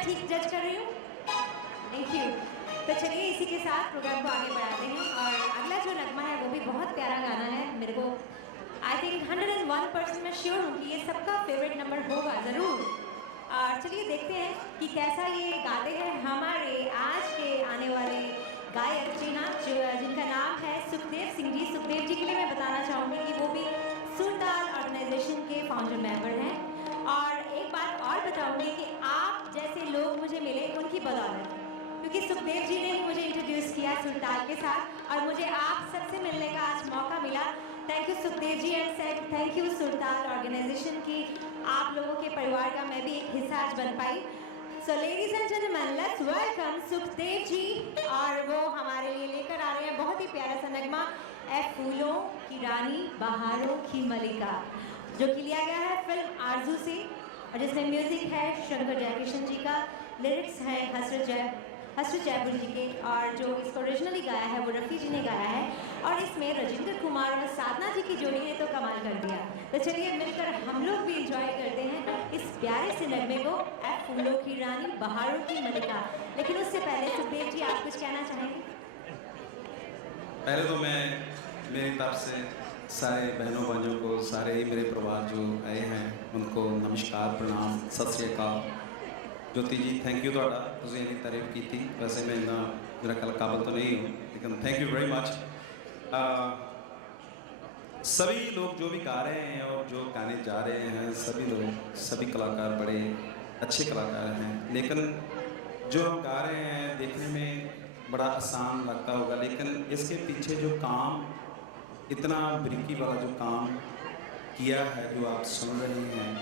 मैं ठीक जज कर रही हूँ? Thank you. तो चलिए इसी के साथ प्रोग्राम को आगे बढ़ाते हैं और अगला जो नगमा है वो भी बहुत प्यारा गाना है। मेरे को आई थिंक 101% मैं श्योर हूँ कि ये सबका फेवरेट नंबर होगा ज़रूर। और चलिए देखते हैं कि कैसा ये गाते हैं हमारे आज के आने वाले गायक जी हाँ जिनका नाम है सुखदेव सिंह जी। सुखदेव जी के लिए मैं बताना चाहूँगी कि वो भी सुरताल ऑर्गेनाइजेशन के फाउंडर मेंबर हैं। और एक बात और बताऊँगी कि आप जैसे लोग मुझे मिले उनकी बदौलत, क्योंकि सुखदेव जी ने ही मुझे इंट्रोड्यूस किया सुरताल के साथ और मुझे आप सबसे मिलने का आज मौका मिला। Thank you Sukhdev ji and thank you Surtal organization की आप लोगों के परिवार का मैं भी एक हिस्सा आज बन पाई। So ladies and gentleman let's welcome Sukhdev ji और वो हमारे लिए लेकर आ रहे हैं बहुत ही प्यारा सा नगमा ए फूलों की रानी बहारों की मलिका, जो कि लिया गया है फिल्म आरजू से और जिसमें म्यूजिक है शंकर जयकिशन जी का, लिरिक्स है हसरत जयपुर जी के और जो इसको ओरिजिनली गाया है वो रफ़ी जी ने गाया है और इसमें राजेंद्र कुमार और साधना जी की जोड़ी ने तो कमाल कर दिया। तो चलिए मिलकर हम लोग भी इंजॉय करते हैं इस प्यारे से नगमे को ए फूलों की रानी बहारों की मलिका। लेकिन उससे पहले सुखदेव जी आप कुछ कहना चाहेंगे? पहले तो मैं मेरी तरफ से सारे बहनों भाइयों को, सारे ही मेरे परिवार जो आए हैं उनको नमस्कार, प्रणाम, सत श्री अकाल। ज्योति जी थैंक यू ਤੁਹਾਡਾ, ਤੁਸੀਂ ਇੰਨੀ ਤਾਰੀਫ ਕੀਤੀ। वैसे मैं इतना मेरा ख्याल काबिल तो नहीं हूँ लेकिन थैंक यू वेरी मच। सभी लोग जो भी गा रहे हैं और जो गाने जा रहे हैं सभी लोग, सभी कलाकार बड़े अच्छे कलाकार हैं, लेकिन जो हम गा रहे हैं देखने में बड़ा आसान लगता होगा, लेकिन इसके पीछे जो काम, इतना बारीकी वाला जो काम किया है जो आप सुन रहे हैं,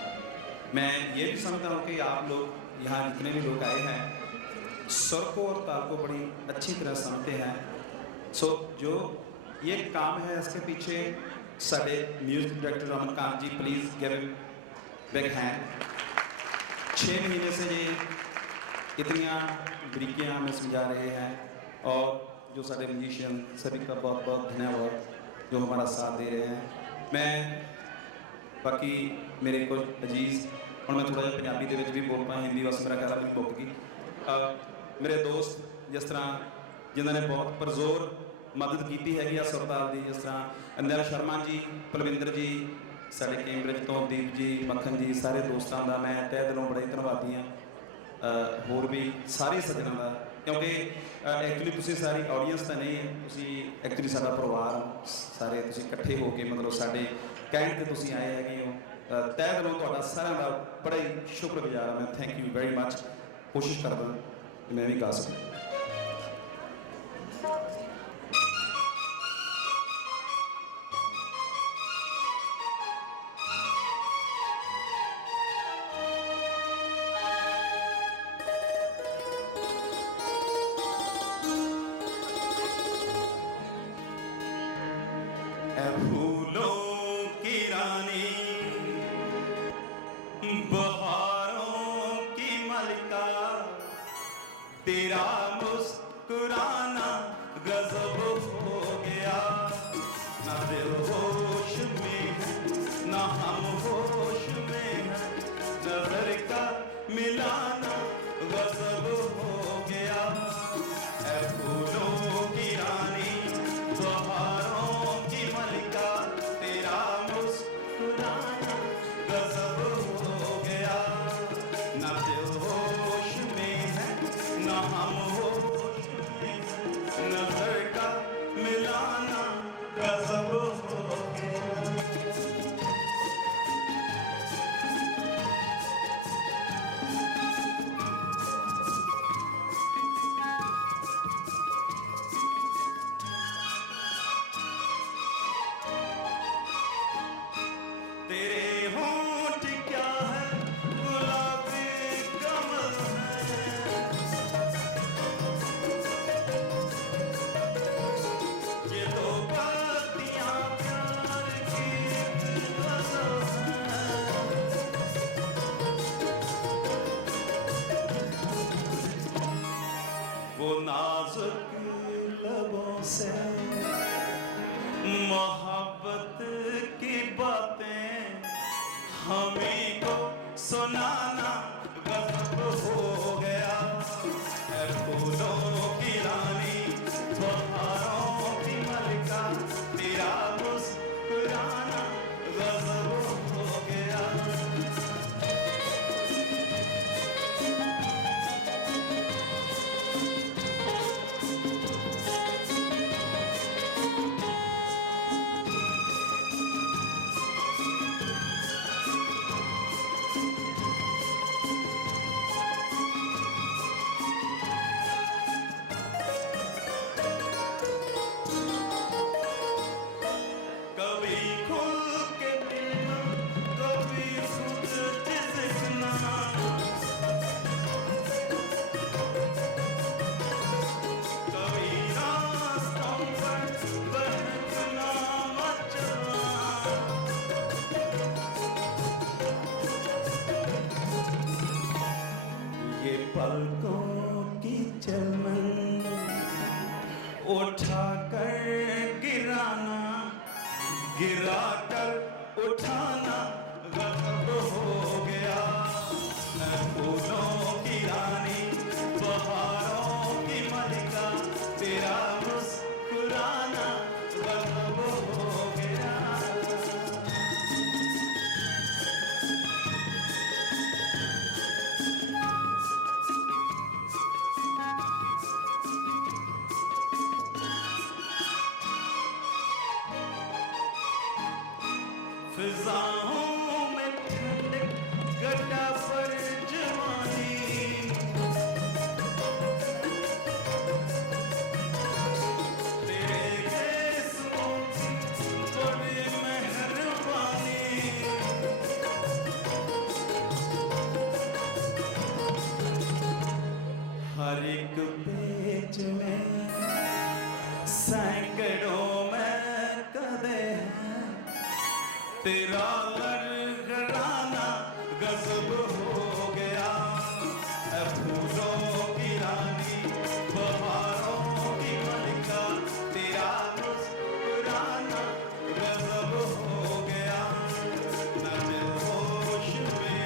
मैं ये भी समझता हूँ कि आप लोग यहाँ जितने भी लोग आए हैं स्वर को और ताल को बड़ी अच्छी तरह समझते हैं। सो जो ये काम है इसके पीछे साढ़े music director Ramankant ji, please give big hand. 6 महीने से ये इतनियाँ बारीकियाँ हमें समझा रहे हैं और जो साढ़े म्यूजिशियन सभी का बहुत बहुत धन्यवाद जो हमारा साथ दे रहे हैं। मैं बाकी मेरे कुछ अजीज़ और मैं थोड़ा जिहा पंजाबी दे विच भी बोल पाया, हिंदी बस मेरा ख्याल अपनी मुक गई। मेरे दोस्त जिस तरह जिन्होंने बहुत परजोर मदद की हैगी सुरताल की, जिस तरह अंजल शर्मा जी, पलविंदर जी, साढ़े कैम्ब्रिज तो दीप जी, मक्खन जी, सारे दोस्तों का मैं तह दिलों बड़ा ही धन्यवादी हाँ। होर भी सारे सज्जनों का, क्योंकि एक्चुअली तुसी सारी ऑडियंस तो नहीं है, तुसी एक्चुअली साडा परिवार सारे तुसी इकट्ठे होकर मतलब साडे कहण ते तुसी आए हैगे हो। तह दिलों तुहाडा सारिਆਂ ਦਾ बड़ा ही शुक्रगुजार मैं, थैंक यू वेरी मच। कोशिश करदा कि मैं भी गा सकूं। तेरा मुस्कुराना गजब हो गया, ना दिल होश में है ना हम होश में है, नजर का मिलाना गजब हो गया। ऐ फूलों की रानी बहारों की मलिका, तेरा मुस्कुराना गजब हो गया, ना दिल होश में है ना हम होश में, नजर का मिलाना गजब हो गया। के पलकों की चमन उठा कर गिराना, गिरा कर उठाना गजब हो गया। मैं फूलों की रानी, बहारों की मलिका, तेरा मुस्कुराना गजब हो गया। फिजाओं में ठंडक, गड्ढा पर जवानी, तेरे गेस्टों की बड़ी मेहरबानी। हर एक पेज में सैकड़ों में कदे हैं, तेरा गड़गड़ाना गजब हो गया। ऐ फूलों की रानी, बहारों की मलिका, तेरा मुस्कुराना गजब हो गया। न दिल होश में,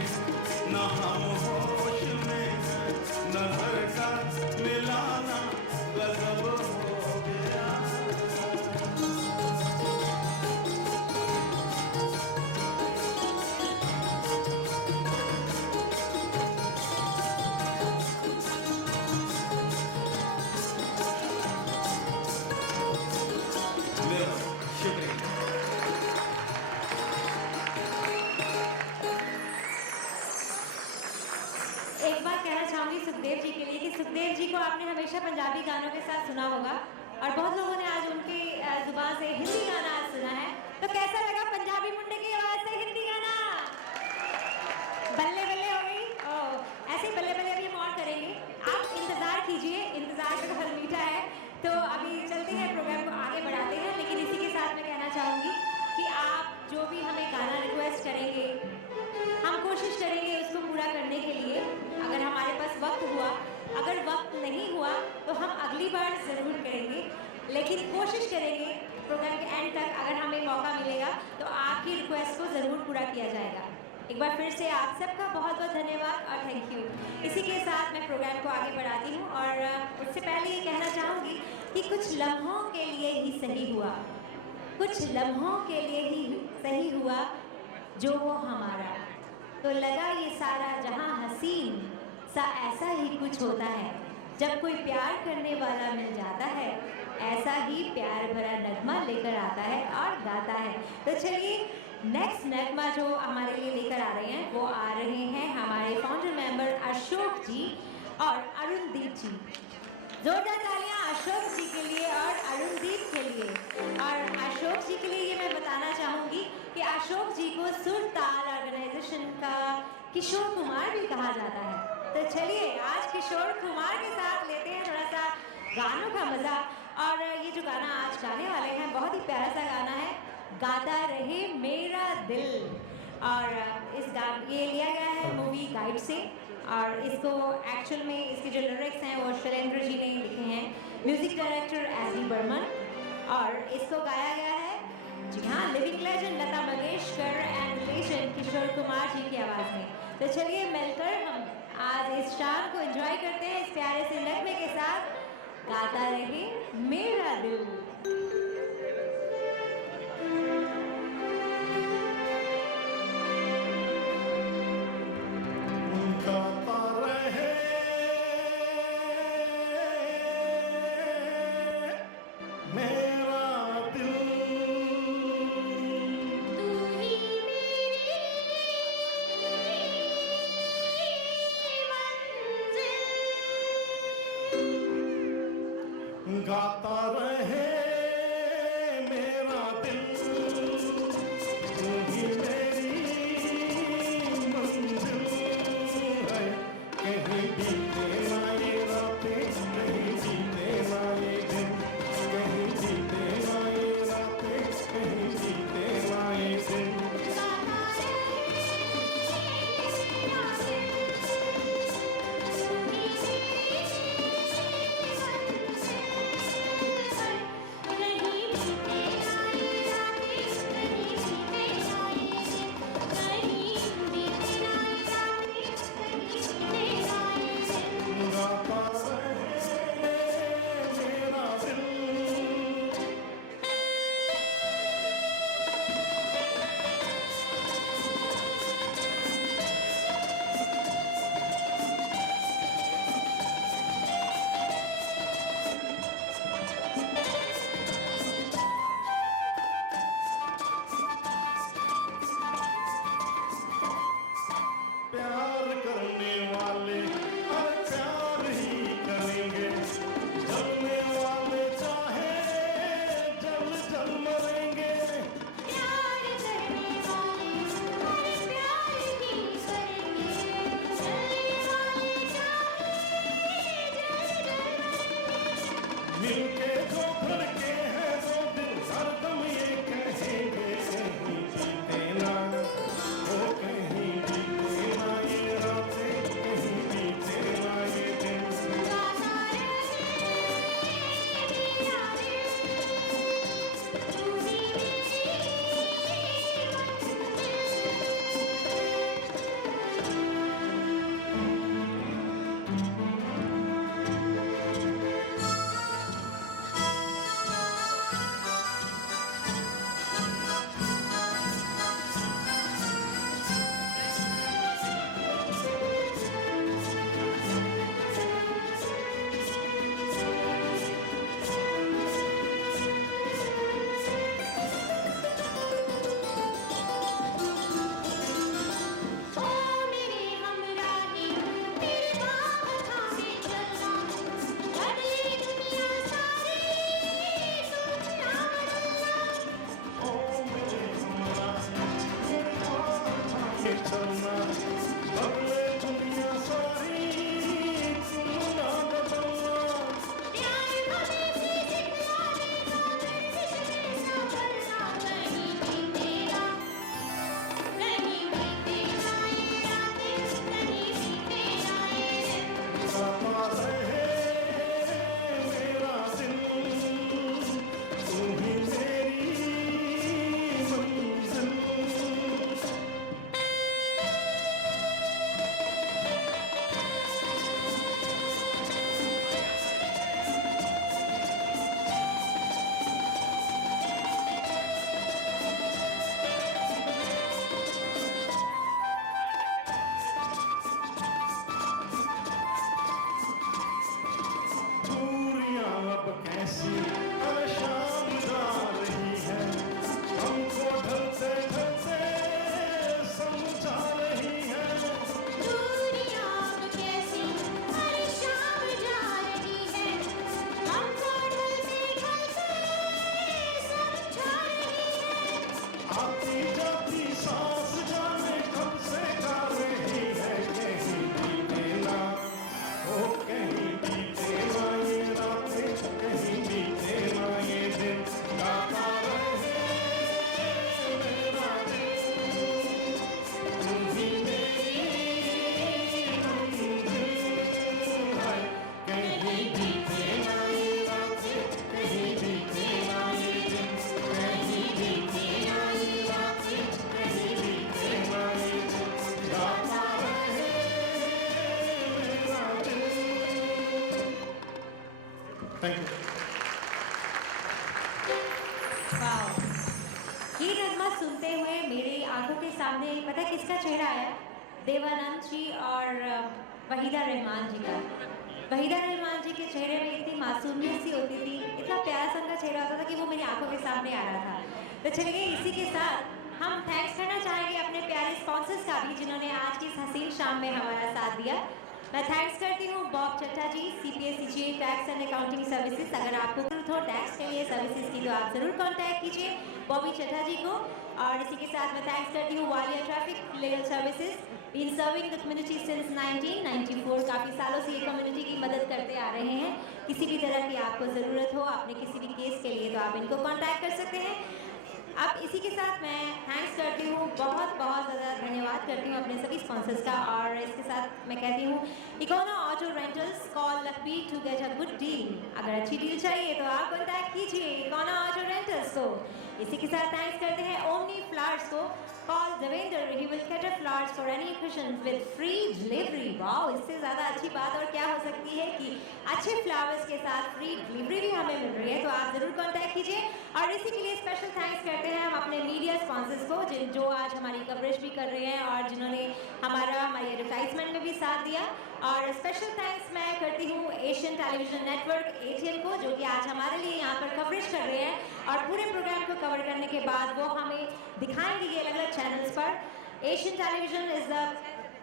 न हम होश में, नजर का मिलाना गजब हो गया। शुक्रिया। एक बात कहना चाहूंगी सुखदेव जी के लिए कि सुखदेव जी को आपने हमेशा पंजाबी गानों के साथ सुना होगा और बहुत लोगों ने आज उनकी जुबान से हिंदी गाना आज सुना है, तो कैसा लगा पंजाबी मुंडे की आवाज से हिंदी गाना? बल्ले बल्ले हो गई। ऐसे ही बल्ले बल्ले अभी हम और करेंगे, आप इंतजार कीजिए, इंतजार का फल मीठा है। तो अभी चलते हैं, प्रोग्राम को आगे बढ़ाते हैं, लेकिन इसी के साथ मैं कहना चाहूंगी कि आप जो भी हमें गाना रिक्वेस्ट करेंगे हम कोशिश करेंगे उसको पूरा करने के लिए। अगर हमारे पास वक्त हुआ, अगर वक्त नहीं हुआ तो हम अगली बार ज़रूर करेंगे, लेकिन कोशिश करेंगे प्रोग्राम के एंड तक अगर हमें मौका मिलेगा तो आपकी रिक्वेस्ट को ज़रूर पूरा किया जाएगा। एक बार फिर से आप सबका बहुत बहुत धन्यवाद और थैंक यू। इसी के साथ मैं प्रोग्राम को आगे बढ़ाती हूँ और उससे पहले ये कहना चाहूँगी कि कुछ लम्हों के लिए ही सही हुआ, कुछ लम्हों के लिए ही सही हुआ जो वो हमारा, तो लगा ये सारा जहां हसीन सा ऐसा ही कुछ होता है जब कोई प्यार करने वाला मिल जाता है, ऐसा ही प्यार भरा नगमा लेकर आता है और गाता है। तो चलिए नेक्स्ट नगमा जो हमारे लिए लेकर आ रहे हैं वो आ रहे हैं हमारे फाउंडर मेंबर अशोक जी और अरुणदीप जी। जोरदार तालियां अशोक जी के लिए और अरुणदीप के लिए। और अशोक जी के लिए ये मैं बताना चाहूँगी कि अशोक जी को सुर ताल ऑर्गेनाइजेशन का किशोर कुमार भी कहा जाता है। तो चलिए आज किशोर कुमार के साथ लेते हैं थोड़ा सा गानों का मज़ा। और ये जो गाना आज गाने वाले हैं बहुत ही प्यारा सा गाना है, गाता रहे मेरा दिल। और ये लिया गया है मूवी गाइड से और इसको एक्चुअल में इसके जो लिरिक्स हैं वो शैलेंद्र जी ने लिखे हैं, म्यूजिक डायरेक्टर एस.डी. बर्मन, और इसको गाया गया है जी हाँ living legend Lata Mangeshkar and legend Kishore Kumar ji की आवाज़ में। तो चलिए मिलकर हम आज इस शाम को एंजॉय करते हैं इस प्यारे से नगमे के साथ, गाता रहे मेरा दिल। गाता रहे मेरा दिल, तू ही मेरी मंजिल है। कहीं बीते ना ये रातें, कहीं बीते ना ये दिन, कहीं बीते ना ये रातें, कहीं बीते ना ये दिन। धड़के हैं वो दिल हरदम ये कहेंगे कहीं बीते ना, ओ कहीं बीते ना ये रातें, कहीं बीते ना ये दिन। गाता रहे मेरा दिल, तू ही मेरी ओ मेरे हमराही, तेरे बाहों थामे चलना, बदले दुनिया सारी तुम ना बदलना। ओ मेरे हमरा तेरे हाथ थामे चलना, बदले दुनिया सारी तुम ना बदलना। प्यार हमें भी सिखला देना, गर्दिश में संभलना, कहीं बीते ना, कहीं बीते ना ये रातें, कहीं बीते ना ये दिन। गाता रहे मेरा दिल, तू ही मेरी मंजिल। दूरियां अब कैसी हर शाम जा रही है, हमको ढलते ढलते समझा रही है। दूरियां अब कैसी हर शाम जा रही है, हमको ढलते ढलते समझा रही है। आती जाती सांस जाने कब से गा रही है, कहीं बीते ना, ओ कहीं बीते ना ये रातें, कहीं बीते ना ये दिन। गाता रहे मेरा दिल, तुम ही मेरी मंजिल है। कहीं बीते ना ये रातें, कहीं बीते ना ये दिन। कहीं बीते ना ये रातें, कहीं बीते ना ये दिन। गाता रहे मेरा दिल। Thank you. वाओ, ये नगमा सुनते हुए मेरी आंखों के सामने पता है किसका चेहरा आया? देवानंद जी और वहीदा रहमान जी का। वहीदा रहमान जी के चेहरे में इतनी मासूमियत सी होती थी, इतना प्यारा सा उनका चेहरा होता था कि वो मेरी आंखों के सामने आ रहा था। तो चलिए इसी के साथ हम थैंक्स करना चाहेंगे अपने प्यारे स्पॉन्सर्स का भी, जिन्होंने आज की इस हसीन शाम में हमारा साथ दिया। मैं थैंक्स करती हूँ बॉब चट्टा जी, CPA tax and accounting services. अगर आपको जरूरत हो टैक्स के लिए सर्विसेज की तो आप ज़रूर कांटेक्ट कीजिए बॉबी चट्टा जी को। और इसी के साथ मैं थैंक्स करती हूँ Walia traffic legal services, been serving the community since 1994। काफ़ी सालों से ये कम्युनिटी की मदद करते आ रहे हैं। किसी भी तरह की आपको ज़रूरत हो अपने किसी भी केस के लिए तो आप इनको कॉन्टैक्ट कर सकते हैं। अब इसी के साथ मैं थैंक्स करती हूँ, बहुत बहुत ज़्यादा धन्यवाद करती हूँ अपने सभी स्पॉन्सर्स का। और इसके साथ मैं कहती हूँ econo auto rentals, call Lakhbir to get a good deal. अगर अच्छी डील चाहिए तो आप कॉन्टैक्ट कीजिए इकोनो ऑटो रेंटल्स को। इसी के साथ थैंक्स करते हैं ओमनी फ्लावर्स को, call Devendra, he will cater flowers for any occasion with free delivery. Wow, इससे ज़्यादा अच्छी बात और क्या हो सकती है कि अच्छे फ्लावर्स के साथ फ्री डिलीवरी भी हमें मिल रही है, तो आप ज़रूर कॉन्टैक्ट कीजिए। और इसी के लिए स्पेशल थैंक्स करते हैं हम अपने मीडिया स्पॉन्सर्स को, जो आज हमारी कवरेज भी कर रहे हैं और जिन्होंने हमारी एडवर्टाइजमेंट में भी साथ दिया। और स्पेशल थैंक्स मैं करती हूँ एशियन टेलीविजन नेटवर्क ATN को, जो कि आज हमारे लिए यहाँ पर कवरेज कर रहे हैं और पूरे प्रोग्राम को कवर करने के बाद वो हमें दिखाएंगे ये अलग अलग चैनल्स पर। Asian television is the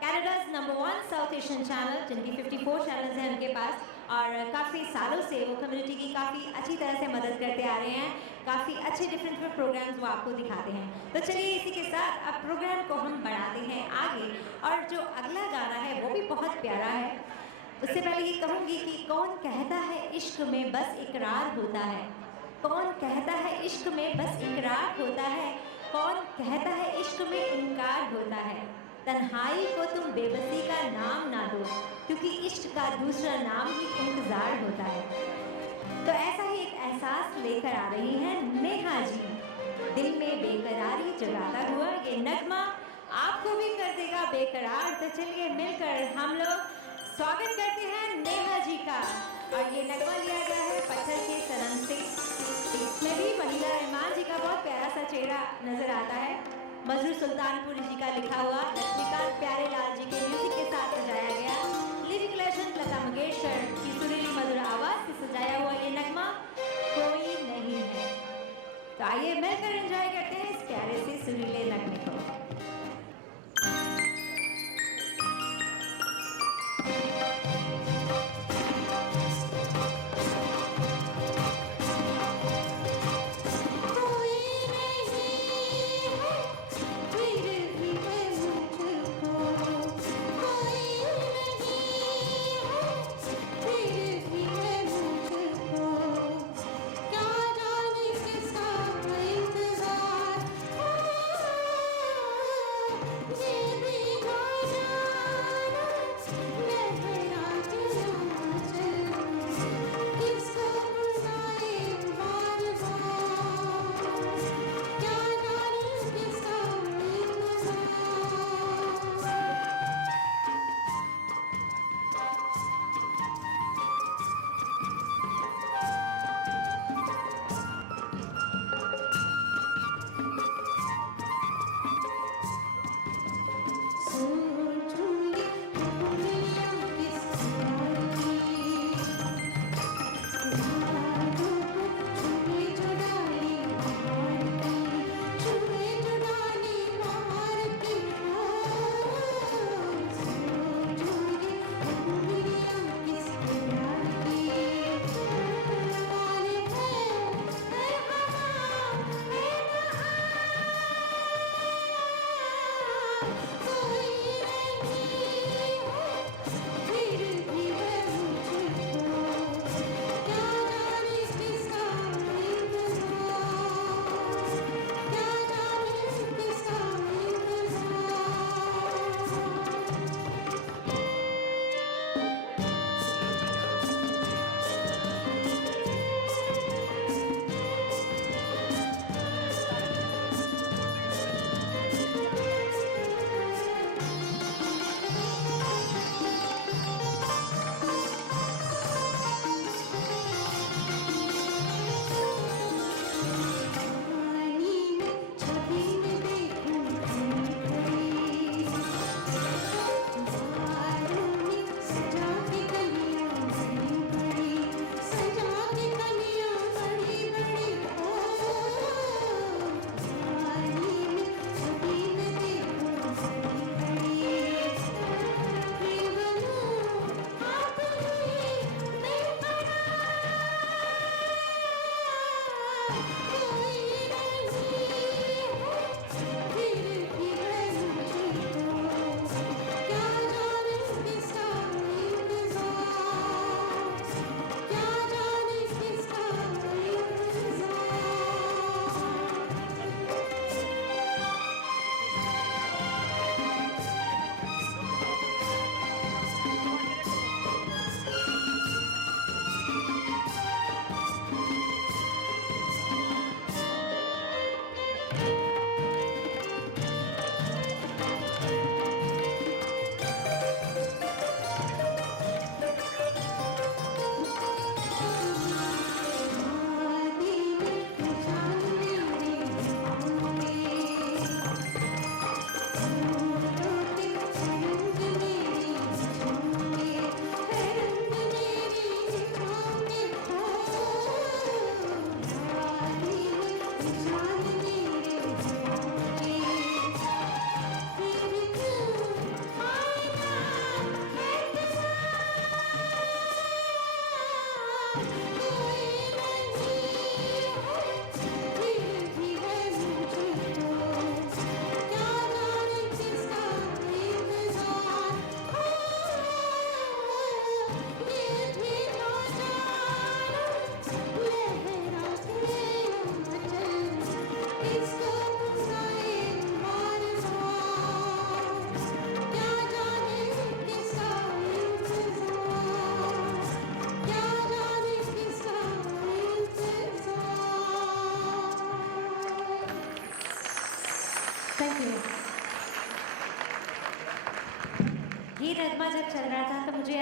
Canada's number 1 south Asian channel, जिनकी 54 चैनल्स हैं उनके पास। और काफ़ी सालों से वो कम्युनिटी की काफ़ी अच्छी तरह से मदद करते आ रहे हैं, काफ़ी अच्छे डिफरेंट प्रोग्राम्स वो आपको दिखाते हैं। तो चलिए इसी के साथ अब प्रोग्राम को हम बढ़ाते हैं आगे, और जो अगला गाना है वो भी बहुत प्यारा है। उससे पहले ये कहूँगी कि कौन कहता है इश्क में बस इकरार होता है, कौन कहता है इश्क में बस इकरार होता है, कौन कहता है इश्क में इनकार होता है। तन्हाई को तुम बेबसी का नाम ना दो, क्योंकि इश्क का दूसरा नाम ही इंतज़ार होता है। तो ऐसा ही एक एहसास लेकर आ रही हैं नेहा जी। दिल में बेकरारी जगाता हुआ ये नगमा आपको भी कर देगा बेकरार। तो चलिए मिलकर हम लोग स्वागत करते हैं नेहा जी का। और ये नगमा लिया गया है पत्थर के सनम से। इसमें भी वहीदा रहमान जी का बहुत प्यारा सा चेहरा नजर आता है। मजहूर सुल्तानपुरी जी का लिखा हुआ, लक्ष्मीकांत प्यारेलाल जी के म्यूजिक के साथ सजाया गया। लिविंग लेजेंड लता मंगेशकर की सुरीली मधुर आवाज से सजाया हुआ ये नगमा कोई नहीं है। तो आइए मिलकर एंजॉय करते हैं इस प्यारे से सुरीले नगमे को।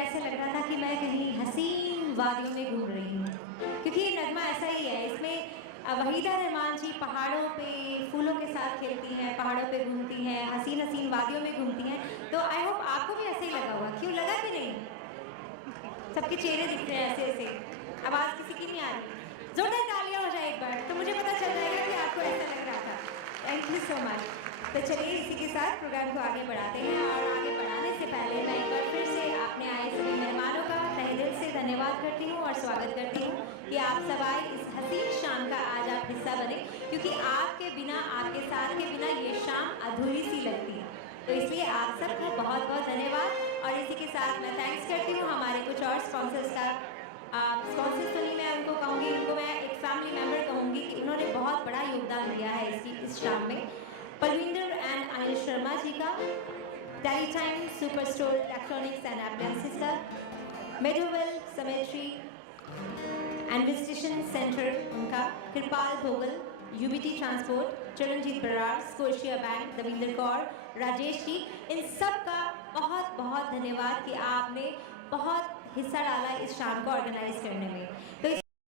ऐसे लग रहा था कि मैं कहीं हसीन वादियों में घूम रही हूँ, क्योंकि ये नगमा ऐसा ही है। इसमें वहीदा रहमान जी पहाड़ों पे फूलों के साथ खेलती हैं, पहाड़ों पे घूमती हैं, हसीन हसीन वादियों में घूमती हैं। तो आई होप आपको भी ऐसे ही लगा होगा। क्यों लगा कि नहीं? सबके चेहरे दिख रहे हैं ऐसे ऐसे, आवाज़ किसी की नहीं आ रही। जोरदार तालियां हो जाए एक बार, तो मुझे पता चल जाएगा कि आपको ऐसा लग रहा था। Thank you so much. तो चलिए इसी के साथ प्रोग्राम को आगे बढ़ाते हैं, और आगे बढ़ाने से पहले मैं एक बार फिर से अपने आए सभी मेहमानों का तहे दिल से धन्यवाद करती हूँ और स्वागत करती हूँ कि आप सब आए इस हसीन शाम का आज आप हिस्सा बने, क्योंकि आपके बिना, आपके साथ के बिना ये शाम अधूरी सी लगती है। तो इसलिए आप सबको बहुत बहुत धन्यवाद। और इसी के साथ मैं थैंक्स करती हूँ हमारे कुछ और स्पॉन्सर्स का। स्पॉन्सर्स तो नहीं मैं उनको कहूँगी, उनको मैं एक फैमिली मेम्बर कहूँगी कि उन्होंने बहुत बड़ा योगदान दिया है इस शाम में। पलविंदर एंड अनिल शर्मा जी का, daily time super store electronics and appliances का, Meadowvale cemetery and visitation centre उनका, Kirpal Bhogal, UBT transport, Charanjit Brar, Scotia bank, Davinder Kaur, Rajesh ji, इन सब का बहुत बहुत धन्यवाद कि आपने बहुत हिस्सा डाला इस शाम को ऑर्गेनाइज करने में। तो